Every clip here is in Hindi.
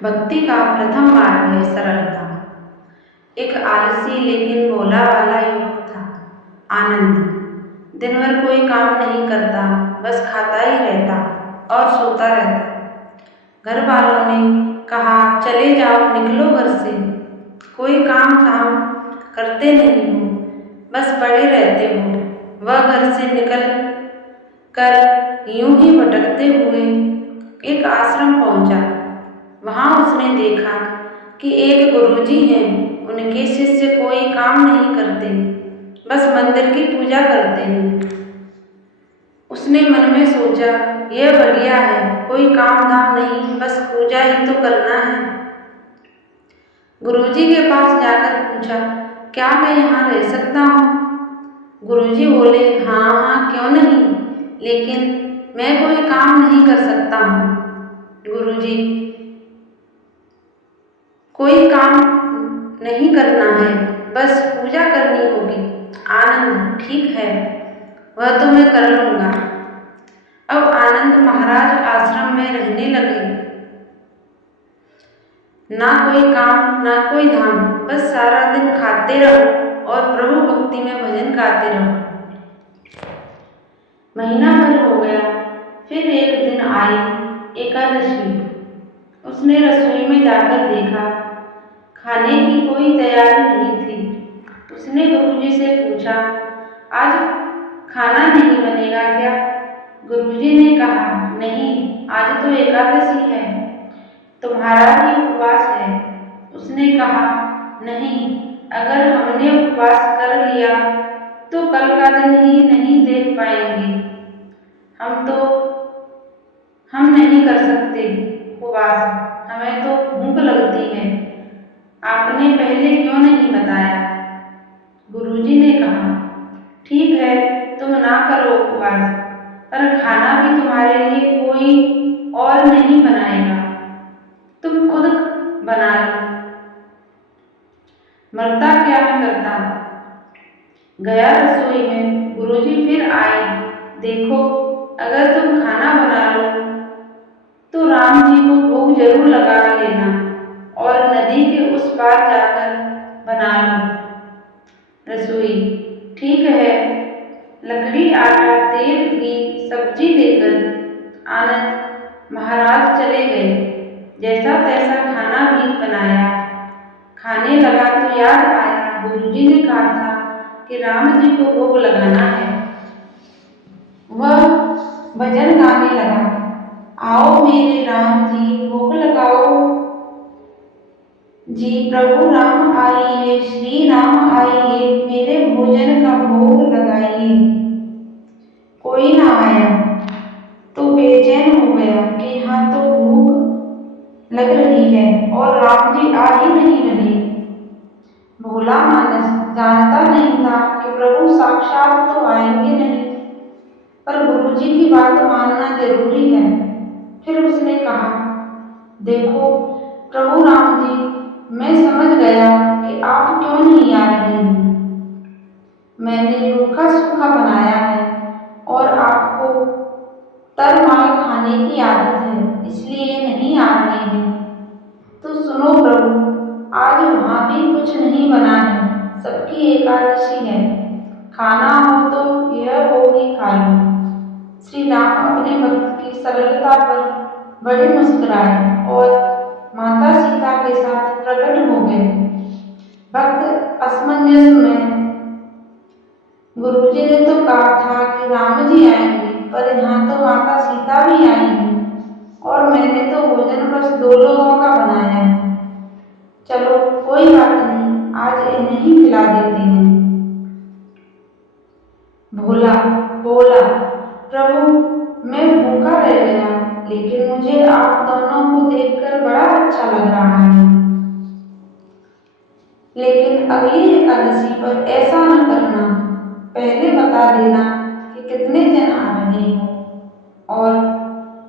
भक्ति का प्रथम मार्ग है सरलता। एक आलसी लेकिन भोला वाला युवक था, आनंद। दिन भर कोई काम नहीं करता, बस खाता ही रहता और सोता रहता। घर वालों ने कहा, चले जाओ, निकलो घर से। कोई काम धाम करते नहीं हो, बस पड़े रहते हो। वह घर से निकल कर यूं ही भटकते हुए एक आश्रम पहुंचा। वहां उसने देखा कि एक गुरुजी हैं। उनके शिष्य कोई काम नहीं करते, बस मंदिर की पूजा करते हैं। उसने मन में सोचा, यह बढ़िया है, कोई काम धाम नहीं, बस पूजा ही तो करना है। गुरुजी के पास जाकर पूछा, क्या मैं यहाँ रह सकता हूँ? गुरुजी बोले, हाँ हाँ, क्यों नहीं, लेकिन मैं कोई काम नहीं कर सकता हूँ। गुरुजी, कोई काम नहीं करना है, बस पूजा करनी होगी। आनंद, ठीक है, वह तो मैं कर लूँगा। अब आनंद महाराज आश्रम में रहने लगे। ना कोई काम, ना कोई धाम, बस सारा दिन खाते रहो और प्रभु भक्ति में भजन गाते रहो। महीना भर हो गया। फिर एक दिन आई एकादशी। उसने रसोई में जाकर देखा, खाने की कोई तैयारी नहीं थी। उसने गुरुजी से पूछा, आज खाना नहीं बनेगा क्या? गुरुजी ने कहा, नहीं, आज तो एकादशी है, तुम्हारा भी उपवास है। उसने कहा, नहीं, अगर हमने उपवास कर लिया तो कल का दिन ही नहीं देख पाएंगे। हम नहीं कर सकते उपवास, हमें तो भूख लगती है। आपने पहले क्यों नहीं बताया? गुरुजी ने कहा, ठीक है, तुम ना करो उपवास, पर खाना भी तुम्हारे लिए कोई और नहीं बनाएगा, तुम खुद बना लो। मरता क्या मैं करता। गया रसोई में। गुरुजी फिर आए। देखो, अगर तुम खाना बना लो तो राम जी को भोग जरूर लगा लेना और नदी के उस पार जाकर बना लो। रसोई, ठीक है। लकड़ी, आटा, तेल, घी, सब्जी लेकर आनंद महाराज चले गए। जैसा तैसा खाना भी बनाया। खाने लगा तो याद आया, गुरुजी ने कहा था कि राम जी को भोग लगाना है। वह भजन गाने लगा, आओ मेरे राम जी, भोग लगाओ जी, प्रभु राम आइए, श्री राम आइए, मेरे भोजन का भोग लगाइए। कोई ना आया तो बेचैन हो गया कि यहाँ तो भूख लग रही है और राम जी आ ही नहीं रहे। भोला मानस जानता नहीं था कि प्रभु साक्षात तो आएंगे नहीं, पर गुरुजी की बात मानना जरूरी है। फिर उसने कहा, देखो प्रभु राम जी, मैं समझ गया कि आप क्यों नहीं आ रहे हैं। मैंने रूखा सूखा बनाया है और आपको तरमाल खाने की आदत है, इसलिए नहीं आ रहे हैं। तो सुनो प्रभु, आज वहाँ भी कुछ नहीं बना है, सबकी एकादशी है। खाना हो तो यह भोग ही खा लो। श्री राम अपने भक्त की सरलता पर बड़े मुस्कुराए और माता सीता के साथ प्रकट हो गए। भक्त असमंजस में, गुरुजी ने तो कहा था कि राम जी आएंगे, पर यहाँ तो माता सीता भी आएंगी और मैंने तो भोजन बस 2 लोगों का बनाया है। चलो कोई बात नहीं, आज इन्हें ही खिला देते हैं। भोला बोला, प्रभु मैं भूखा रह गया, लेकिन मुझे आप दोनों को देखकर बड़ा अच्छा लग रहा है। लेकिन अगली एकादशी पर ऐसा न करना, पहले बता देना कि कितने जन आ रहे हो और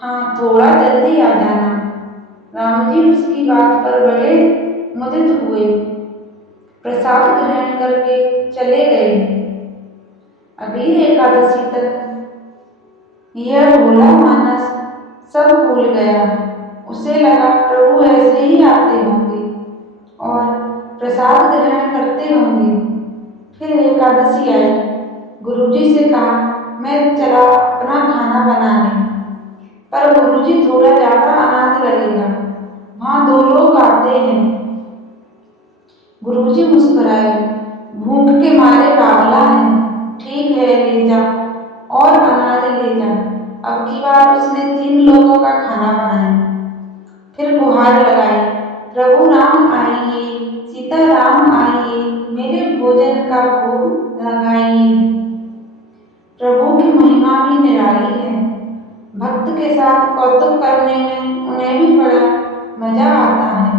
हाँ, थोड़ा जल्दी आ जाना। राम जी उसकी बात पर बड़े मुदित हुए, प्रसाद ग्रहण करके चले गए। अगली एकादशी तक यह भोला मानस सब भूल गया उसे लगा प्रभु ऐसे ही आते होंगे और प्रसाद ग्रहण करते होंगे। फिर एकादशी आई। गुरुजी से कहा, मैं चला अपना खाना बनाने। पर गुरुजी, थोड़ा ज्यादा अनाज लगेगा, वहां 2 लोग आते हैं। गुरुजी मुस्कुराए, भूख के मारे बावला है। ठीक है, ले जा और अनाज ले जा। अब की बार उसने 3 लोगों का खाना बनाया। फिर गुहार लगाई, प्रभु राम आइए, सीता राम आइए, मेरे भोजन का भोग लगाइए। प्रभु की महिमा भी निराली है। भक्त के साथ कौतुक करने में उन्हें भी बड़ा मजा आता है।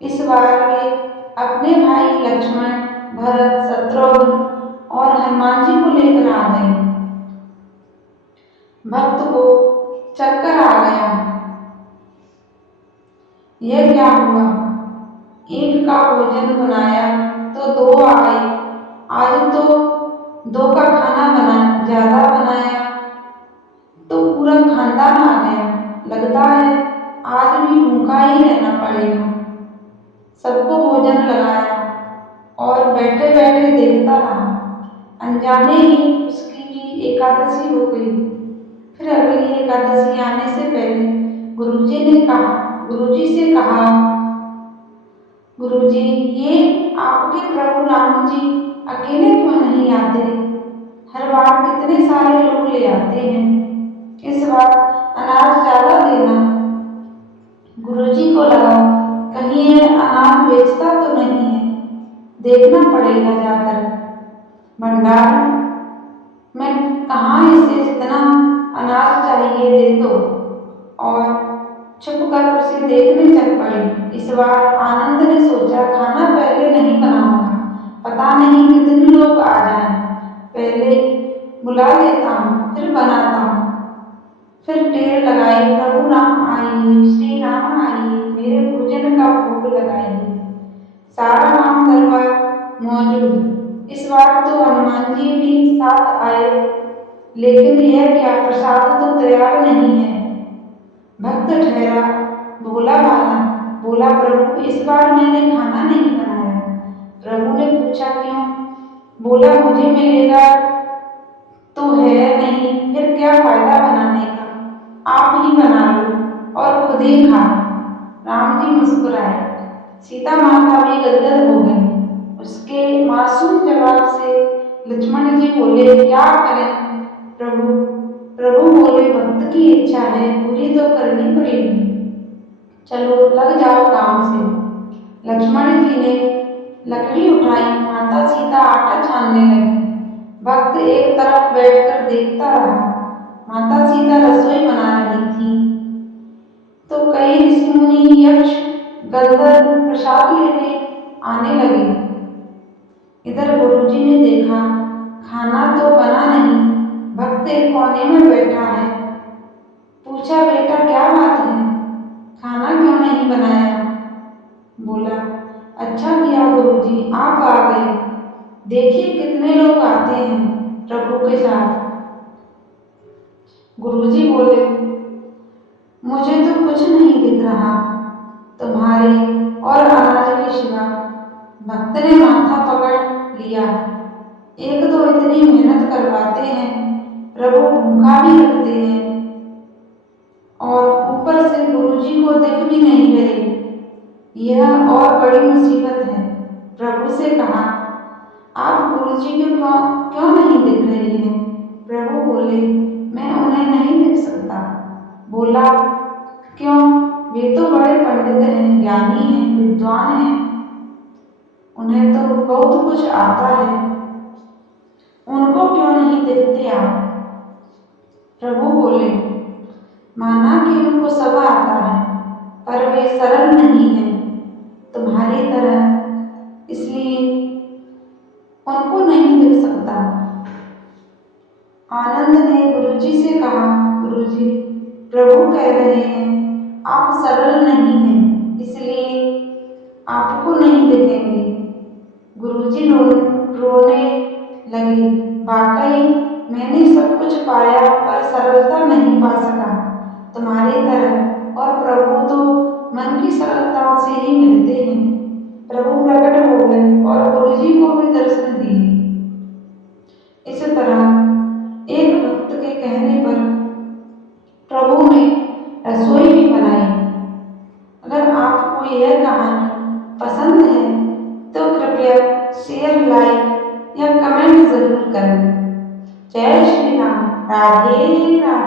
इस बार वे अपने भाई लक्ष्मण, भरत, शत्रुघ्न और हनुमान जी को लेकर आ गए। भक्त को चक्कर आ गया। यह क्या हुआ? एक का भोजन बनाया तो 2 आए। आज तो 2 का खाना ज्यादा बनाया तो पूरा खानदान आ गया। लगता है आज भी भूखा ही रहना पड़ेगा। सबको भोजन लगाया और बैठे बैठे देखता रहा। अनजाने ही उसकी भी एकादशी हो गई। फिर अगली एकादशी आने से पहले गुरुजी से कहा, गुरुजी, ये आपके प्रभु राम जी अकेले क्यों नहीं आते? हर बार कितने सारे लोग ले आते हैं। इस बार अनाज ज्यादा देना। गुरुजी को लगा कहीं ये अनाज बेचता तो नहीं है, देखना पड़ेगा जाकर। भंडार में कहाँ इसे जितना अनाज चाहिए दे दो। और छुपकर उसे देखने चल पड़ी। इस बार आनंद ने सोचा, खाना पहले नहीं बनाऊंगा, पता नहीं कितने लोग आ जाएं। पहले बुला लेता हूँ, फिर बनाता हूँ। फिर टेर लगाई, प्रभु राम आइए, श्री राम आइए, मेरे भोजन का भोग लगाइए। सारा राम दरबार मौजूद। इस बार तो हनुमान जी भी साथ आए, लेकिन यह क्या, प्रसाद तो तैयार नहीं है। भक्त ठहरा, बोला, प्रभु, इस बार मैंने खाना नहीं बनाया। प्रभु ने पूछा, क्यों? बोला, मुझे मिलेगा तो है नहीं, फिर क्या फायदा बनाने का? आप ही बना लो और खुद ही खा। राम जी मुस्कुराए। सीता माता भी गदगद हो गई। उसके मासूम जवाब से लक्ष्मण जी बोले, क्या करें प्रभु? प्रभु बोले, भक्त की इच्छा है, पूरी तो करनी पड़ेगी। चलो लग जाओ काम से। लक्ष्मण जी ने लकड़ी उठाई, माता सीता आटा छानने लगी। भक्त एक तरफ बैठकर देखता रहा। माता सीता रसोई बना रही थी तो कई ऋषि मुनि, यक्ष, गंधर्व प्रसाद लेने आने लगे। इधर गुरुजी ने देखा, खाना तो बना नहीं, भक्त एक कोने में बैठा है। पूछा, बेटा क्या बात है, खाना क्यों नहीं बनाया? बोला, अच्छा किया गुरुजी आप आ गए। देखिए कितने लोग आते हैं प्रभु के साथ। गुरुजी बोले, मुझे तो कुछ नहीं दिख रहा तुम्हारे और अनाज के सिवा। भक्त ने माथा पकड़ लिया। एक तो इतनी मेहनत करवाते हैं, प्रभु भूखा भी रखते हैं और ऊपर से गुरुजी को दिख भी नहीं रहे। यह और बड़ी मुसीबत है। प्रभु से कहा, आप गुरुजी को क्यों नहीं दिख रही हैं? प्रभु बोले, मैं उन्हें नहीं दिख सकता। बोला, क्यों? वे तो बड़े पंडित हैं, ज्ञानी हैं, विद्वान हैं, उन्हें तो बहुत कुछ आता है, उनको क्यों नहीं देखते आप? प्रभु बोले, माना कि उनको सब आता है, पर वे सरल नहीं है तुम्हारी तरह, इसलिए उनको नहीं दिख सकता। आनंद ने गुरुजी से कहा, गुरुजी, प्रभु कह रहे हैं आप सरल नहीं हैं, इसलिए आपको नहीं दिखेंगे। गुरुजी रोने लगे। वाकई मैंने सब कुछ पाया पर सरलता नहीं पा सका तुम्हारी तरह, और प्रभु तो मन की सरलता से ही मिलते हैं। प्रभु प्रकट हो गए और गुरुजी को भी दर्शन दिए। इस तरह एक भक्त के कहने पर प्रभु ने रसोई भी बनाई। अगर आपको यह कहानी पसंद है तो कृपया शेयर, लाइक या कमेंट जरूर करें। जय श्री राम। राधे राधे।